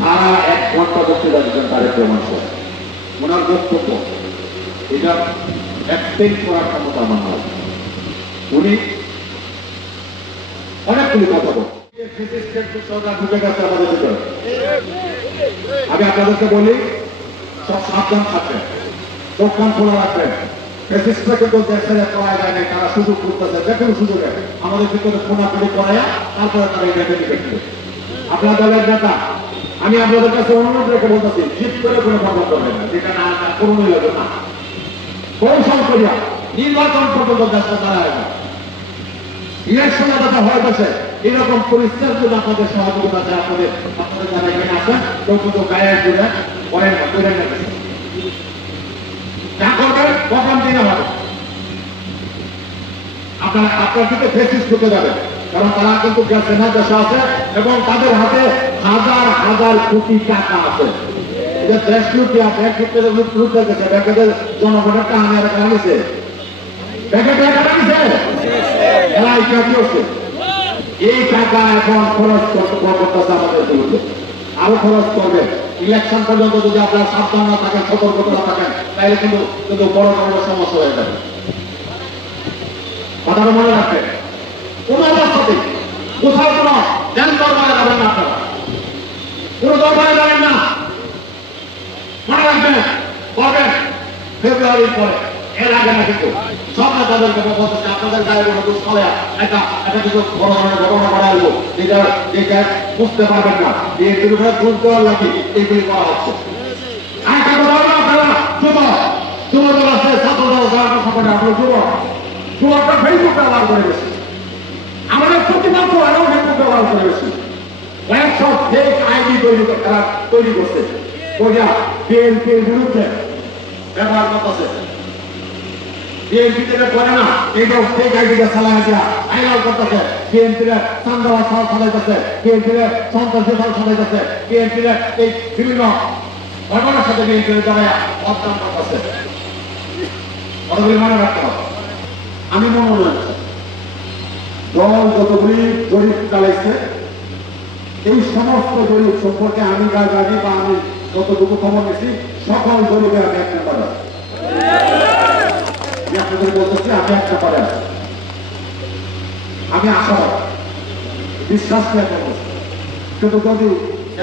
সারা 1 ঘন্টা বক্তৃতা দিচ্ছেন তারেক রহমান সাহেব। ওনার বক্তব্য এটা একটাই করার ক্ষমতা আমার নয়। উনি অনেকগুলি কথা বলেন। ঢুকে গেছে আমাদের ভিতরে। আমি আপনাদেরকে বলি, সব সাবধান থাকবেন, চোখ কান খোলা রাখবেন। ফ্যাসিস্টরা কিন্তু দেশের করা যায় না, তারা সুযোগ করতেছে, যে কোনো সুযোগে আমাদের ভিতরে ফোনাফুনি করাইয়া তারপরে তারা এই নেতা নিবে। আপনার দলের নেতা আমি আপনাদের কাছে অনুরোধ রেখে বলতেছি, জিত করে কোনো কথা করবেন না, যেটা না কোনোই হবে না। কৌশল করিয়া নির্বাচন পর্যন্ত দেশটা দাঁড়ায় না। ইলেকশনে যাতে হয়ে গেছে এরকম পরিস্থিতির জন্য আপনাদের সহযোগিতা আছে। আপনাদের যারা এখানে আছেন কেউ কিন্তু গায়ে জুড়ে করেন না, করে না, যা করবেন কখন দিনে হবে। আপনার দিকে ফেসিস ঢুকে যাবে, কারণ তারা কিন্তু সেনা দেশে আছে এবং তাদের হাতে হাজার হাজার কোটি টাকা আছে। দেশ লুটিয়া ব্যাংক লুটতে গেছে, ব্যাংকের জনগণের টাকা নিয়ে রাখা গেছে, ব্যাংকে টাকা রাখছে, এরা ইত্যাদি হচ্ছে। এই টাকা এখন খরচ করতেছে আমাদের বিরুদ্ধে, আরো খরচ করবে। ইলেকশন পর্যন্ত যদি আপনারা সাবধান না থাকেন, সতর্কতা না থাকেন, তাহলে কিন্তু কিন্তু বড় বড় সমস্যা হয়ে যাবে। কথাটা মনে রাখবেন, কোন অবস্থাতে কোথাও কোনো ধ্যান দরবারে যাবেন না, আপনারা কোন দরবারে যাবেন না, মনে রাখবেন। করবেন ফেব্রুয়ারির পরে, এর আগে না। কিন্তু সব নেতাদেরকে বলতেছে আপনাদের গায়ে কোনো দোষ ফলে একটা কিছু বড় ধরনের ঘটনা করা আসবো, যেটা বুঝতে পারবেন না, এই বিরুদ্ধে দোষ দেওয়ার লাগে এইগুলি করা হচ্ছে। একটা কথা হলো আপনারা যুবক আছে, ছাত্র দল আপনার যুবকটা ফেসবুক ব্যবহার করে বেশি, আমাদের প্রতিপক্ষ এরাও ফেসবুক ব্যবহার করে বেশি। সব ফেক আইডি তৈরি করছে, বিএনপির বিরুদ্ধে ব্যবহার করতেছে। বিএনপি থেকে করে না, এইসব ফেক আইডিটা চালায় দেওয়া আইনাল করতেছে। বিএনপির চান্দাওয়া সাল চালাইতেছে, বিএনপির সন্ত্রাসী সাল চালাইতেছে, বিএনপির এই বিভিন্ন ঘটনার সাথে বিএনপির দ্বারা অবদান করতেছে। কথাগুলি মনে রাখতে হবে। আমি মনে রাখছি দল যতগুলি জরিপ চালাইছে, এই সমস্ত জরিপ সম্পর্কে আমি যা জানি বা আমি যতটুকু খবর নিয়েছি, সকল জরিপে আমি এক নাম্বারে আছি। আপনাদের বলতেছি আমি এক নাম্বারে আছি। আমি আশাবাদ, বিশ্বাস নিয়ে করতেছি। কিন্তু যদি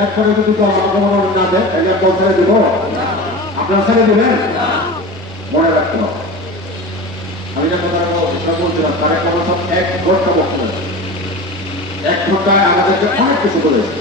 একবারে যদি অংশগ্রহণ না দেয়, তাহলে দল ছেড়ে দেব, আপনার ছেড়ে দেবেন, মনে রাখতে হবে। আমি যে কথা বলছিলাম, তারা কোনো সব 1 ঘন্টা বক্তব্য, 1 ঘন্টায় আমাদেরকে অনেক কিছু বলেছে।